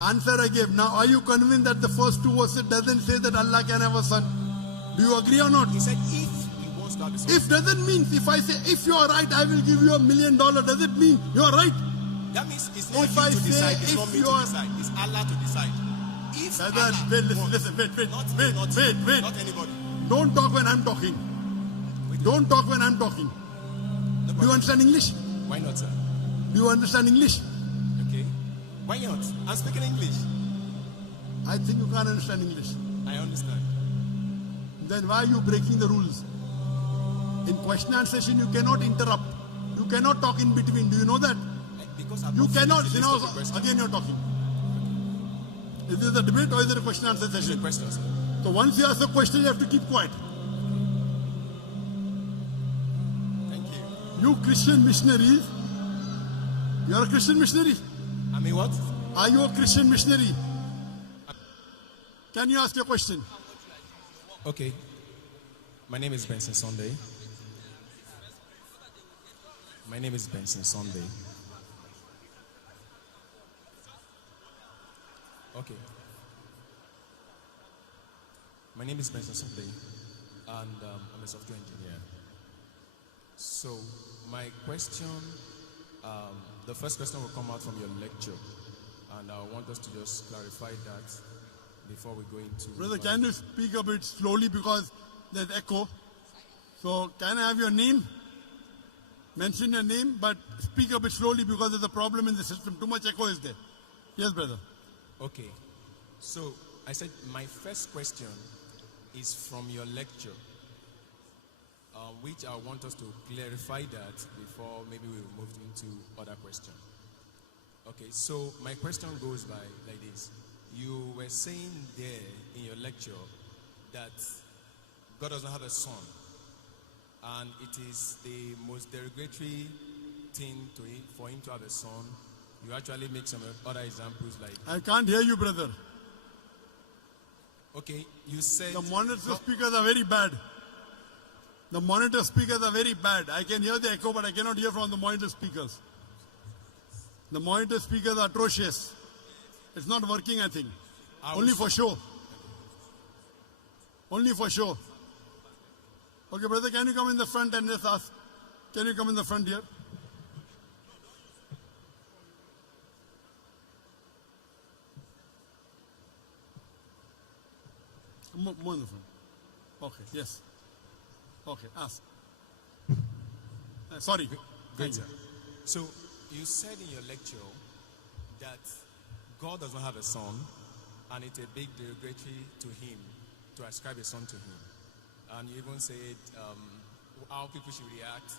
Answer I gave. Now, are you convinced that the first two verses doesn't say that Allah can have a son? Do you agree or not? He said if he wants to have a son. If doesn't mean, if I say, if you are right, I will give you $1 million, does it mean you are right? That means it's not If you I to say, decide, it's if not me you to are- decide, it's Allah to decide. If Brother, Allah wait, listen, wants, listen, wait, not wait. anybody. Don't talk when I'm talking. Don't talk when I'm talking. No Do you problem. understand English? Why not, sir? Do you understand English? Okay. Why not? I'm speaking English. I think you can't understand English. I understand. Then why are you breaking the rules? In question and session, you cannot interrupt. You cannot talk in between. Do you know that? Because I've You not cannot. finished You the know, list of the question. again you're talking. Is this a debate or is it a question and answer It's a session? question, sir. So once you ask a question, you have to keep quiet. Thank you. You Christian missionaries, you're a Christian missionary. I mean what? Are you a Christian missionary? Can you ask your question? Okay. My name is Benson Sunday. My name is Benson Sunday. Okay. My name is Benson Sunday, and I'm a software engineer. So, my question, the first question will come out from your lecture, and I want us to just clarify that before we go into... Brother, can you speak a bit slowly because there's echo? So, can I have your name? Mention your name, but speak a bit slowly because there's a problem in the system. Too much echo is there. Yes, brother. Okay. So, I said my first question is from your lecture, which I want us to clarify that before maybe we move into other questions. Okay, so my question goes by like this. You were saying there in your lecture that God doesn't have a son, and it is the most derogatory thing for him to have a son. You actually make some other examples like... I can't hear you, brother. Okay, you said... The monitor speakers are very bad. The monitor speakers are very bad. I can hear the echo, but I cannot hear from the monitor speakers. The monitor speakers are atrocious. It's not working, I think. Only for show. Only for show. Okay, brother, can you come in the front and just ask? Can you come in the front here? More in the front. Okay, yes. Okay, ask. Sorry. Great, sir. So, you said in your lecture that God does not have a son, and it's a big derogatory to him to ascribe a son to him. And you even said how people should react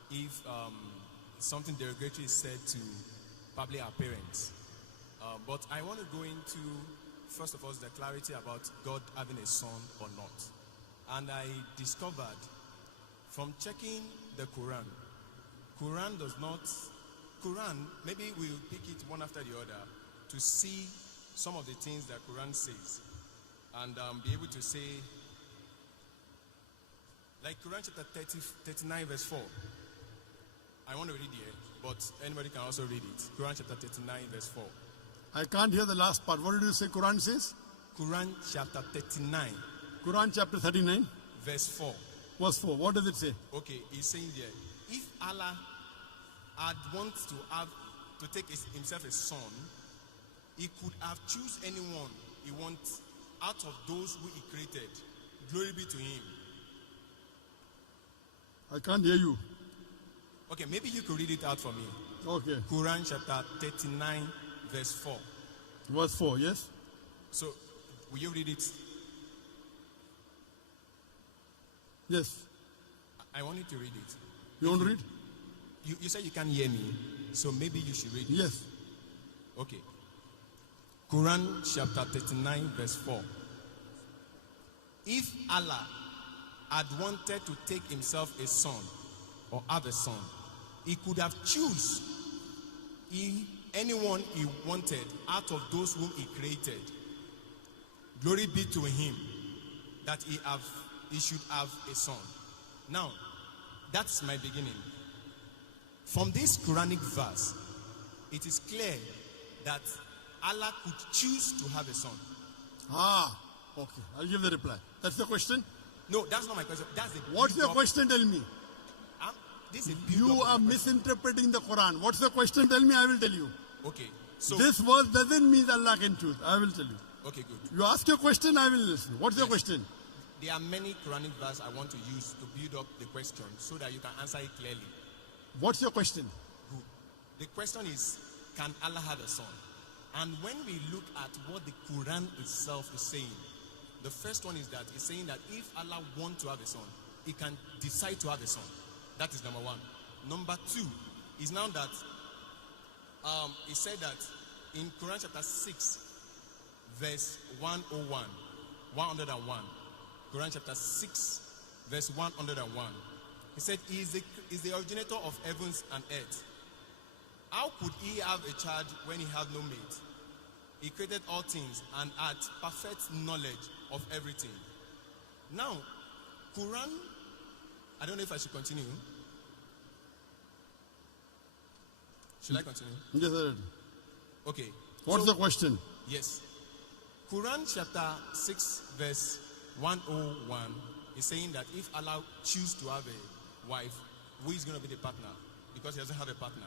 if something derogatory is said to probably our parents. But I want to go into, first of all, the clarity about God having a son or not. And I discovered from checking the Quran, maybe we'll pick it one after the other to see some of the things that Quran says and be able to say, like Quran chapter 39 verse 4. I want to read here, but anybody can also read it. Quran chapter 39 verse 4. I can't hear the last part. What did you say Quran says? Quran chapter 39. Quran chapter 39. Verse 4. Verse 4. What does it say? Okay, he's saying there, if Allah had wanted to take himself a son, he could have choose anyone he wants out of those who he created. Glory be to him. I can't hear you. Okay, maybe you could read it out for me. Okay. Quran chapter 39 verse 4. Verse 4, yes? So, will you read it? Yes. I want you to read it. You want to read? You said you can't hear me, so maybe you should read it. Yes. Okay. Quran chapter 39 verse 4. If Allah had wanted to take himself a son or have a son, he could have choose anyone he wanted out of those whom he created. Glory be to him that he should have a son. Now, that's my beginning. From this Quranic verse, it is clear that Allah could choose to have a son. Okay. I'll give the reply. That's the question? No, that's not my question. That's the What's your question? Tell me. This is You are misinterpreting the Quran. What's the question? Tell me, I will tell you. Okay. So This verse doesn't mean Allah can choose. I will tell you. okay, good. You ask your question, I will listen. What's your question? There are many Quranic verses I want to use to build up the question so that you can answer it clearly. What's your question? Good. The question is, can Allah have a son? And when we look at what the Quran itself is saying, the first one is that it's saying that if Allah wants to have a son, he can decide to have a son. That is number one. Number two is now that he said that in Quran chapter 6, verse 101, 101, Quran chapter 6, verse 101, he said, he is the originator of heavens and earth. How could he have a child when he had no mate? He created all things and had perfect knowledge of everything. Now, Quran, I don't know if I should continue. Should I continue? Yes, sir. Okay. What's the question? Yes. Quran chapter 6 verse 101 is saying that if Allah choose to have a wife, who is going to be the partner? Because he doesn't have a partner.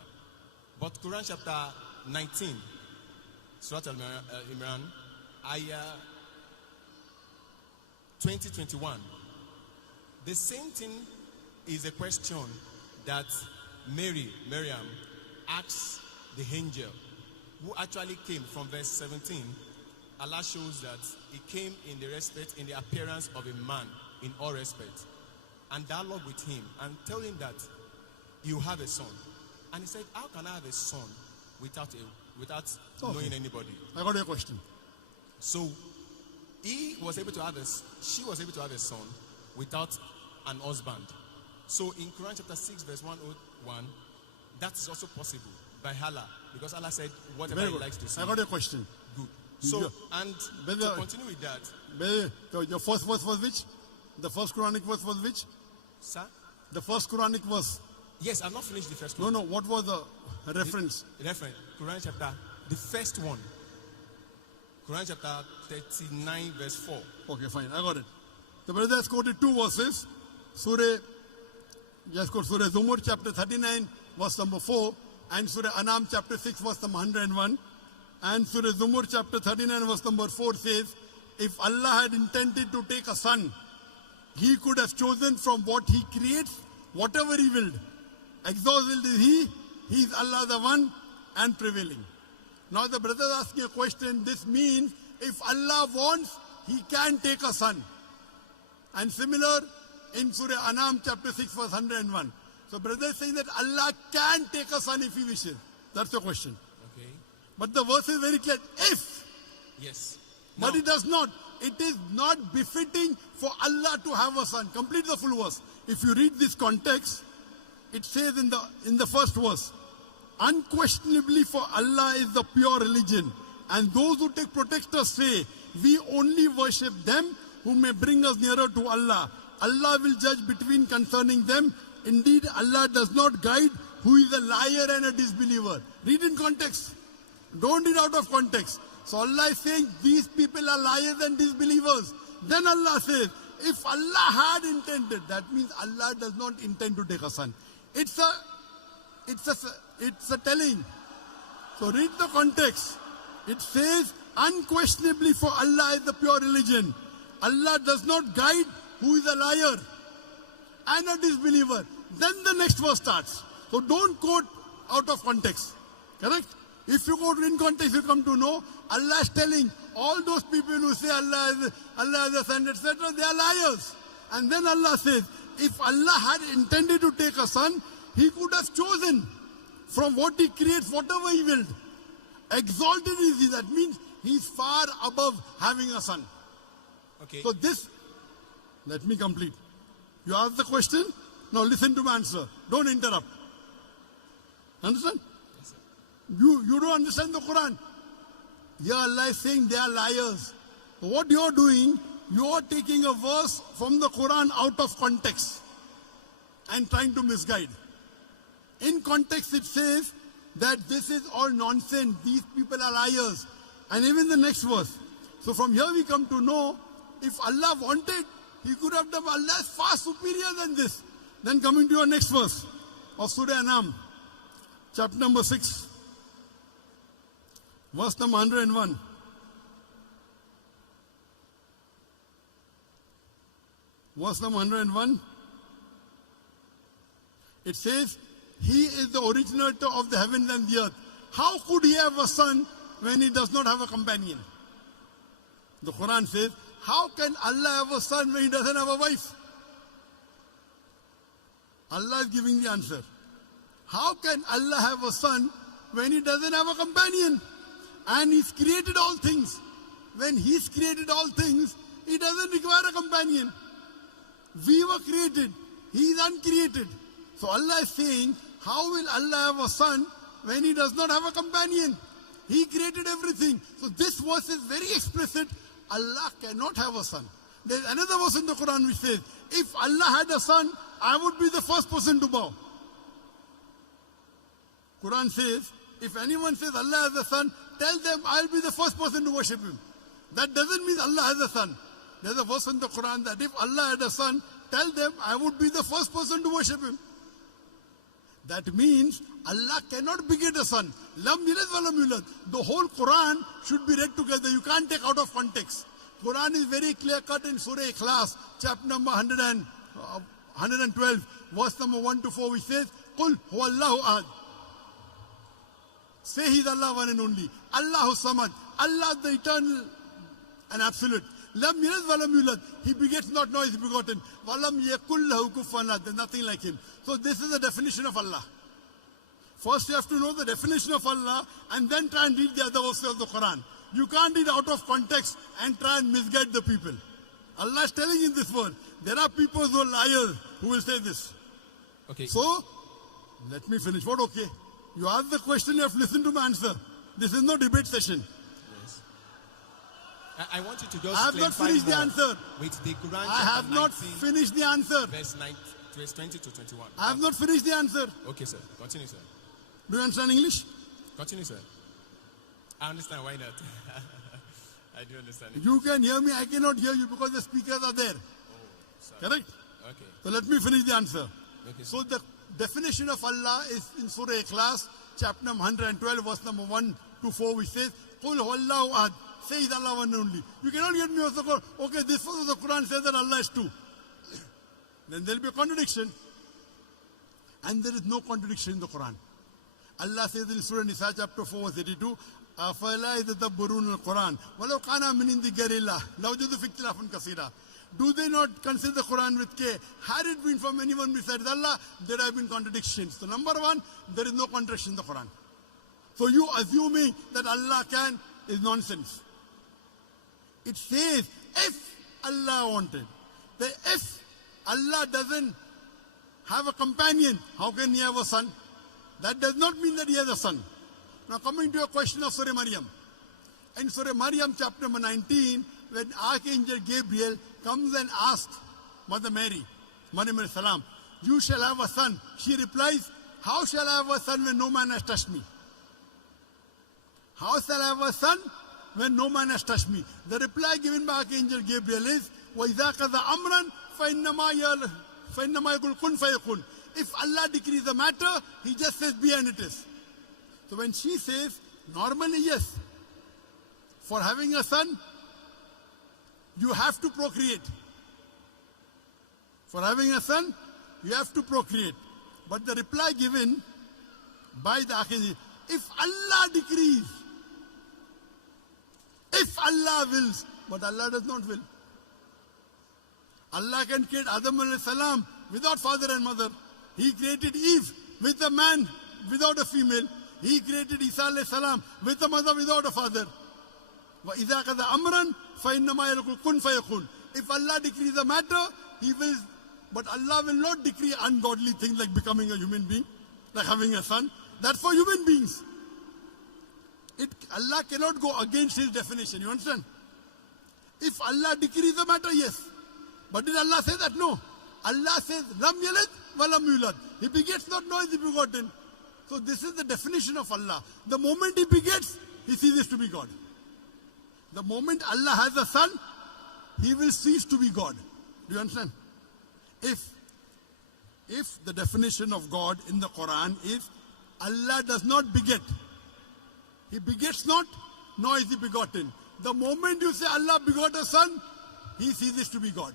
But Quran chapter 19, Surah Al-Imran, ayah 20-21. The same thing is a question that Miriam, asks the angel, who actually came from verse 17. Allah shows that he came in the appearance of a man in all respect, and dialogue with him and tell him that you have a son. And he said, how can I have a son without knowing anybody? I got your question. So she was able to have a son without an husband. So in Quran chapter 6 verse 101, that is also possible by Allah, because Allah said whatever he likes to say. I got your question. Good. So, and to continue with that. Your first verse was which? The first Quranic verse was which? Sir? The first Quranic verse. Yes, I've not finished the first one. No, what was the reference? The reference, Quran chapter, the first one. Quran chapter 39 verse 4. Okay, fine, I got it. The brother has quoted two verses. Surah Zumur chapter 39 verse number 4 and Surah Anam chapter 6 verse number 101. And Surah Zumur chapter 39 verse number 4 says, if Allah had intended to take a son, he could have chosen from what he creates whatever he willed. Exalted is he is Allah the one and prevailing. Now the brother is asking a question. This means if Allah wants, he can take a son. And similar in Surah Anam chapter 6 verse 101. So brother is saying that Allah can take a son if he wishes. That's the question. Okay. But the verse is very clear. If. Yes. But it does not. It is not befitting for Allah to have a son. Complete the full verse. If you read this context, it says in the first verse, unquestionably for Allah is the pure religion, and those who take protectors say, we only worship them who may bring us nearer to Allah. Allah will judge between concerning them. Indeed, Allah does not guide who is a liar and a disbeliever. Read in context. Don't read out of context. So Allah is saying these people are liars and disbelievers. Then Allah says, if Allah had intended, that means Allah does not intend to take a son. It's a telling. So read the context. It says, unquestionably for Allah is the pure religion. Allah does not guide who is a liar and a disbeliever. Then the next verse starts. So don't quote out of context. Correct? If you quote in context, you come to know Allah is telling all those people who say Allah is a son, etc., they are liars. And then Allah says, if Allah had intended to take a son, he could have chosen from what he creates, whatever he willed. Exalted is he. That means he's far above having a son. Okay. So this, let me complete. You ask the question, now listen to my answer. Don't interrupt. Understand? Yes, sir. You don't understand the Quran. Here Allah is saying they are liars. So what you are doing, you are taking a verse from the Quran out of context and trying to misguide. In context it says, that this is all nonsense. These people are liars. And even the next verse. So from here we come to know, if Allah wanted, He could have done. Allah is far superior than this. Then coming to your next verse of Surah Anam, chapter number 6, verse number 101. Verse number 101. It says, He is the originator of the heavens and the earth. How could He have a son when He does not have a companion? The Quran says, how can Allah have a son when He doesn't have a wife? Allah is giving the answer. How can Allah have a son when He doesn't have a companion? And He's created all things. When He's created all things, He doesn't require a companion. We were created. He is uncreated. So Allah is saying, how will Allah have a son when He does not have a companion? He created everything. So this verse is very explicit. Allah cannot have a son. There's another verse in the Quran which says, if Allah had a son, I would be the first person to bow. Quran says, if anyone says Allah has a son, tell them I'll be the first person to worship Him. That doesn't mean Allah has a son. There's a verse in the Quran that if Allah had a son, tell them I would be the first person to worship Him. That means Allah cannot beget a son. Lam yalid wa lam yulad. The whole Quran should be read together. You can't take out of context. Quran is very clear cut in Surah Ikhlas, chapter number 112, verse number 1 to 4, which says, Qul huwallahu ahad. Say He's Allah one and only. Allahu samad. Allah the eternal and absolute. Lam yalid wa lam yulad. He begets not, nor is begotten. Wa lam yakul lahu kufuwan ahad. There's nothing like Him. So this is the definition of Allah. First you have to know the definition of Allah and then try and read the other verses of the Quran. You can't read out of context and try and misguide the people. Allah is telling in this word, there are people who are liars who will say this. Okay. So, let me finish. What okay? You ask the question, you have to listen to my answer. This is no debate session. Yes. I want you to just I have not finished the answer. With the Quran I have not 19, finished the answer. verse 20 to 21. I have not finished the answer. Okay, sir. Continue, sir. Do you understand English? Continue, sir. I understand. Why not? I do understand it. You can hear me, I cannot hear you because the speakers are there. Oh, sorry. Correct? Okay. So let me finish the answer. Okay, So the definition of Allah is in Surah Ikhlas, chapter number 112, verse number 1 to 4, which says, Qul huwallahu ahad. Say He's Allah one and only. You cannot get me also go, okay, this verse of the Quran says that Allah is two. Then there will be a contradiction. And there is no contradiction in the Quran. Allah says in Surah Nisa, chapter 4, verse 82, أَفَلَا يَتَدَبَّرُونَ الْقُرْآنَ وَلَوْ كَانَ مِنْ عِنْدِ غَيْرِ اللَّهِ لَوَجَدُوا فِيهِ اخْتِلَافًا كَثِيرًا. Do they not consider the Quran with care? Had it been from anyone besides Allah, there have been contradictions. So number one, there is no contradiction in the Quran. So you assuming that Allah can is nonsense. It says, if Allah wanted. That if Allah doesn't have a companion, how can He have a son? That does not mean that He has a son. Now coming to your question of Surah Maryam. In Surah Maryam chapter number 19, when Archangel Gabriel comes and asks Mother Mary, Maryam alayhi salam, you shall have a son. She replies, how shall I have a son when no man has touched me? How shall I have a son when no man has touched me? The reply given by Archangel Gabriel is, وَإِذَا قَضَى أَمْرًا فَإِنَّمَا يَقُولُ كُنْ فَيَكُونُ. If Allah decrees the matter, He just says be and it is. So when she says, normally yes, for having a son, you have to procreate. For having a son, you have to procreate. But the reply given by the Archangel, if Allah decrees, if Allah wills, but Allah does not will. Allah can create Adam alayhi salam without father and mother. He created Eve with a man without a female. He created Isa alayhi salam with a mother without a father. وَإِذَا قَضَى أَمْرًا فَإِنَّمَا يَقُولُ كُنْ فَيَكُونُ. If Allah decrees a matter, He will, but Allah will not decree ungodly things like becoming a human being, like having a son. That's for human beings. Allah cannot go against His definition. You understand? If Allah decrees a matter, yes. But did Allah say that? No. Allah says, Lam yalid wa lam yulad. He begets not, nor is He begotten. So this is the definition of Allah. The moment He begets, He ceases to be God. The moment Allah has a son, He will cease to be God. Do you understand? If the definition of God in the Quran is Allah does not beget, He begets not, nor is He begotten. The moment you say Allah begot a son, He ceases to be God.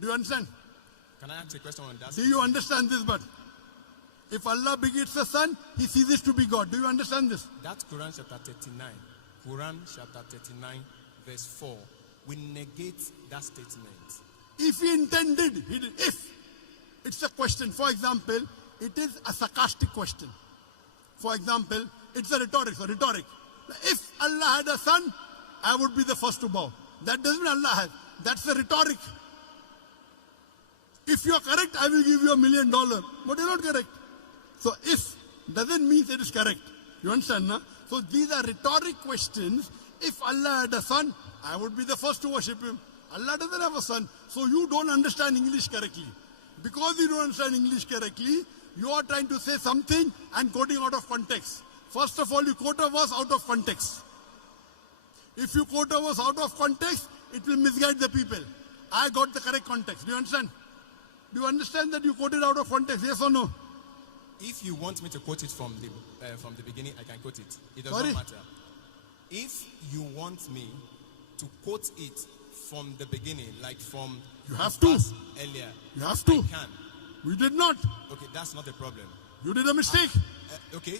Do you understand? Can I ask a question on that? Do you understand this? But if Allah begets a son, He ceases to be God. Do you understand this? That's Quran chapter 39. Quran chapter 39, verse 4. We negate that statement. If He intended, He did. If it's a question, for example, it is a sarcastic question. For example, it's a rhetoric. So rhetoric. If Allah had a son, I would be the first to bow. That doesn't mean Allah has. That's the rhetoric. If you are correct, I will give you $1 million. But you're not correct. So if doesn't mean it is correct. You understand, na? So these are rhetoric questions. If Allah had a son, I would be the first to worship Him. Allah doesn't have a son. So you don't understand English correctly. Because you don't understand English correctly, you are trying to say something and quoting out of context. First of all, you quote a verse out of context. If you quote a verse out of context, it will misguide the people. I got the correct context. Do you understand? Do you understand that you quoted out of context? Yes or no? If you want me to quote it from the beginning, I can quote it. It does Sorry? not matter. If you want me to quote it from the beginning, like from You have to. earlier, You have to. I can. We did not. Okay, that's not a problem. You did a mistake. Okay.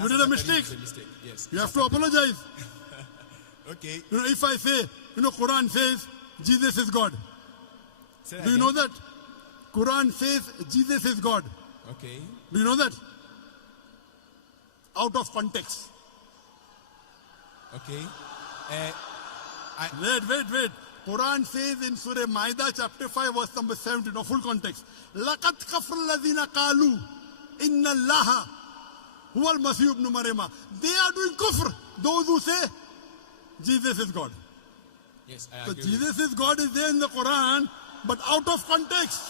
You did a mistake. It's a mistake. Yes. You have to apologize. Okay. You know, if I say, Quran says Jesus is God. Say that Do you again. know that? Quran says Jesus is God. Okay. Do you know that? Out of context. Okay. Wait. Quran says in Surah Maida chapter 5 verse number 17, no full context. لَقَدْ كَفْرَ الَّذِينَ قَالُوا إِنَّ اللَّهَ هُوَ الْمَسِيحُ ابْنُ مَرْيَمَ. They are doing kufr. Those who say Jesus is God. Yes, I So agree. Jesus is God is there in the Quran, but out of context.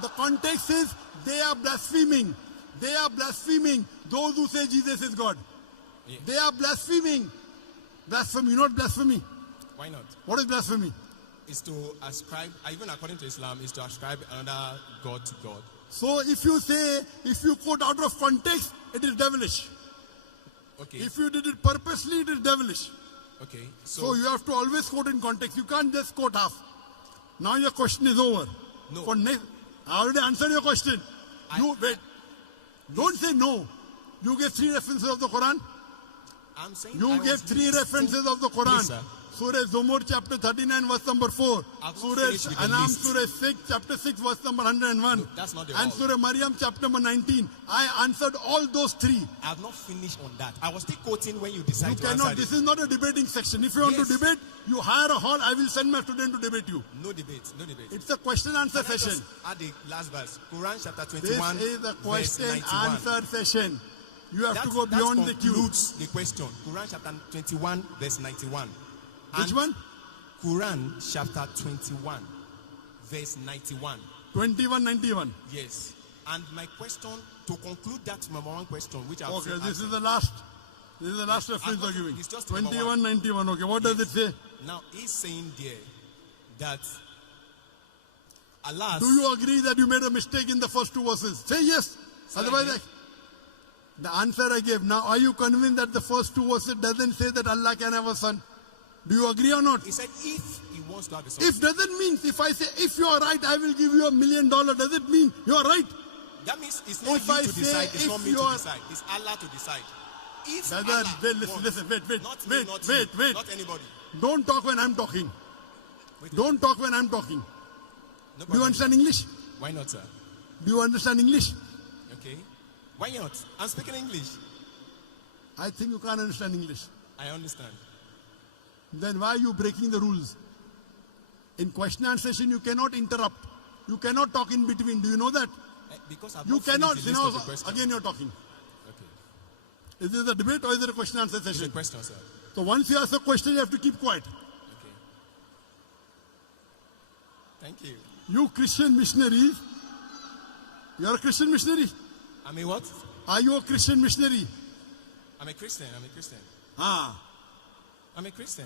The context is they are blaspheming. They are blaspheming those who say Jesus is God. Yeah. They are blaspheming. Blasphemy, not blasphemy. Why not? What is blasphemy? Is to ascribe, even according to Islam, is to ascribe another God to God. So if you quote out of context, it is devilish. Okay. If you did it purposely, it is devilish. Okay. So you have to always quote in context. You can't just quote half. Now your question is over. No. I already answered your question. You wait. Don't say no. You gave 3 references of the Quran. I'm saying You gave 3 references of the Quran. Please, sir. Surah Zumur chapter 39 verse number 4. I've not Surah finished with the Anam list. Surah 6 chapter 6 verse number 101. No, that's not the And all. Surah Maryam chapter number 19. I answered all those 3. I have not finished on that. I was still quoting when you decide You to cannot. answer This it. is not a debating section. If you want Yes. to debate, you hire a hall. I will send my student to debate you. No debate. No debate. It's a question answer Can I session. just add the last verse? Quran chapter This 21, is a verse question 91. answer session. You have That, to go that beyond the queue. concludes the question. Quran chapter 21, verse 91. Which And one? Quran chapter 21, verse 91. 2191. Yes. And my question, to conclude that number one question, which I've Okay, said, this is the last. This is the last reference you're giving. It's just number 2191. Okay, what does it say? Now he's saying there that Allah. Do you agree that you made a mistake in the first 2 verses? Say yes. Say Otherwise, again. the answer I gave. Now, are you convinced that the first 2 verses doesn't say that Allah can have a son? Do you agree or not? He said if he wants to have a son. If doesn't mean, if I say, if you are right, I will give you $1 million, does it mean you are right? That means it's not If you I to say decide, it's not if me you to are- decide. It's Allah to decide. If Brother, Allah wait, listen, wants, wait, not me, not you, wait. not anybody. Don't talk when I'm talking. Wait, Don't talk when I'm talking. no Do you problem. understand English? Why not, sir? Do you understand English? Okay. Why not? I'm speaking English. I think you can't understand English. I understand. Then why are you breaking the rules? In question and answer session, you cannot interrupt. You cannot talk in between. Do you know that? Because I've You not finished cannot. the You list know, of the question. again you're talking. Okay. Is this a debate or is it a question and answer It's a session? question, sir. So once you ask a question, you have to keep quiet. Okay. Thank you. You Christian missionaries, you're a Christian missionary. I'm a what? Are you a Christian missionary? I'm a Christian. Ah. I'm a Christian.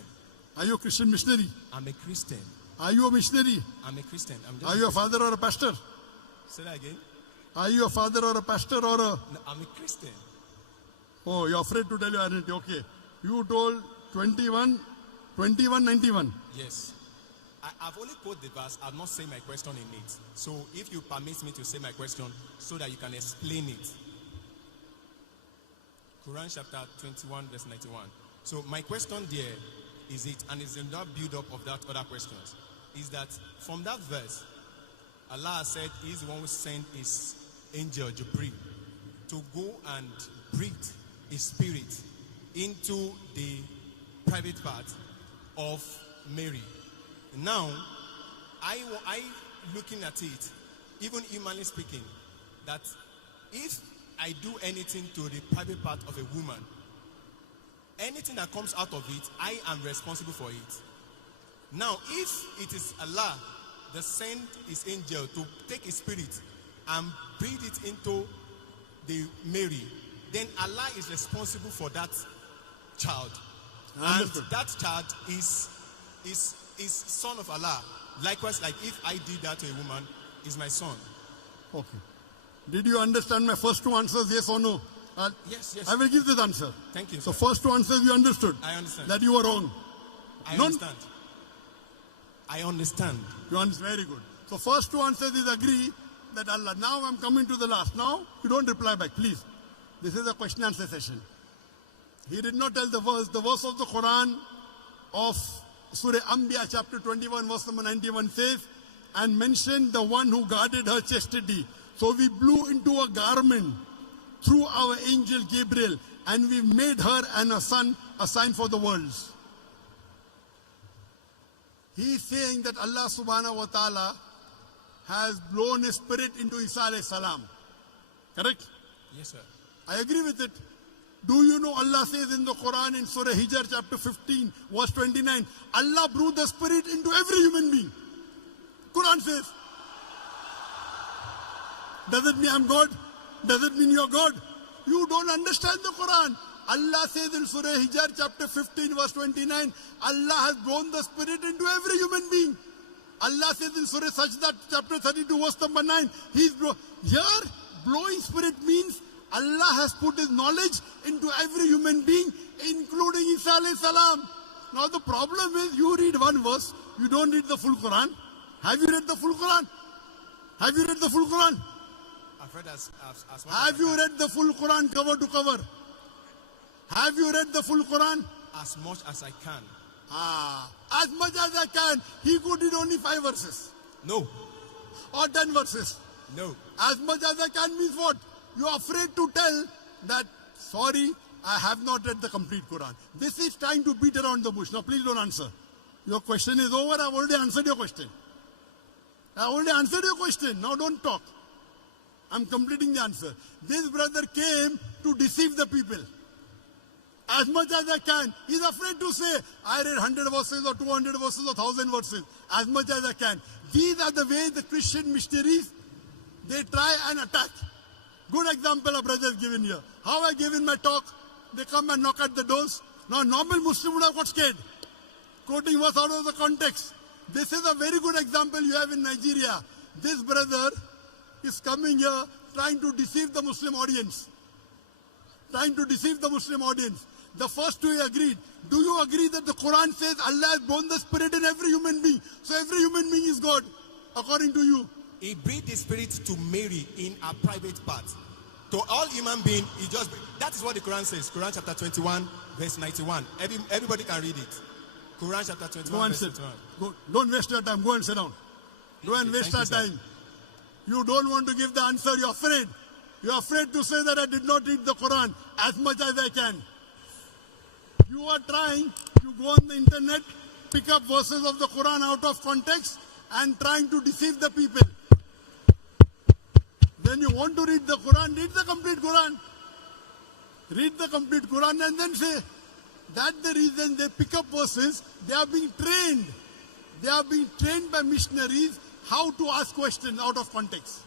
Are you a Christian missionary? I'm a Christian. Are you a missionary? I'm a Christian. I'm just Are you a father or a pastor? Say that again. Are you a father or a pastor or a... No, I'm a Christian. Oh, you're afraid to tell your identity. Okay. You told 21:91. Yes. I've only quoted the verse. I've not said my question in it. So if you permit me to say my question so that you can explain it. Quran chapter 21 verse 91. So my question there is it, and it's in that build-up of that other questions, is that from that verse, Allah said He is the one who sent His angel Jibril to go and breathe His spirit into the private part of Mary. Now, I looking at it, even humanly speaking, that if I do anything to the private part of a woman, anything that comes out of it, I am responsible for it. Now, if it is Allah that sent His angel to take His spirit and breathe it into the Mary, then Allah is responsible for that child. Understood. And that child is son of Allah. Likewise, like if I did that to a woman, is my son. Okay. Did you understand my first two answers, yes or no? Yes. I will give this answer. Thank you, So sir. first two answers you understood. I understand. That you were wrong. I understand. I understand. You understand? Very good. So first two answers is agree that Allah. Now I'm coming to the last. Now you don't reply back, please. This is a question answer session. He did not tell the verse. The verse of the Quran of Surah Anbiya chapter 21 verse number 91 says, and mentioned the one who guarded her chastity. So we blew into a garment through our angel Gabriel, and we made her and her son a sign for the worlds. He is saying that Allah subhanahu wa ta'ala has blown His spirit into Isa alayhi salam. Correct? Yes, sir. I agree with it. Do you know Allah says in the Quran in Surah Hijr chapter 15 verse 29, Allah blew the spirit into every human being. Quran says. Does it mean I'm God? Does it mean you're God? You don't understand the Quran. Allah says in Surah Hijr chapter 15 verse 29, Allah has blown the spirit into every human being. Allah says in Surah Sajda chapter 32 verse number 9, here blowing spirit means Allah has put His knowledge into every human being, including Isa alayhi salam. Now the problem is you read one verse, you don't read the full Quran. Have you read the full Quran? Have you read the full Quran? I've read as Have you read the full Quran cover to cover? Have you read the full Quran? as much as I can. As much as I can. He could read only 5 verses. No. Or 10 verses. No. As much as I can means what? You are afraid to tell that, sorry, I have not read the complete Quran. This is trying to beat around the bush. Now please don't answer. Your question is over. I've already answered your question. I already answered your question. Now don't talk. I'm completing the answer. This brother came to deceive the people. As much as I can. He's afraid to say, I read 100 verses or 200 verses or 1000 verses. As much as I can. These are the ways the Christian missionaries, they try and attack. Good example a brother has given here. How I gave in my talk, they come and knock at the doors. Now normal Muslim would have got scared. Quoting verse out of the context. This is a very good example you have in Nigeria. This brother is coming here trying to deceive the Muslim audience. Trying to deceive the Muslim audience. The first two he agreed. Do you agree that the Quran says Allah has blown the spirit in every human being? So every human being is God, according to you. He breathed the spirit to Mary in her private part. To all human beings, that is what the Quran says. Quran chapter 21, verse 91. Everybody can read it. Quran chapter 21, verse 91. Don't waste your time. Go and sit down. Go and waste our time. You don't want to give the answer. You're afraid. You're afraid to say that I did not read the Quran as much as I can. You are trying to go on the internet, pick up verses of the Quran out of context and trying to deceive the people. When you want to read the Quran, read the complete Quran. Read the complete Quran and then say, that's the reason they pick up verses. They are being trained. They are being trained by missionaries how to ask questions out of context.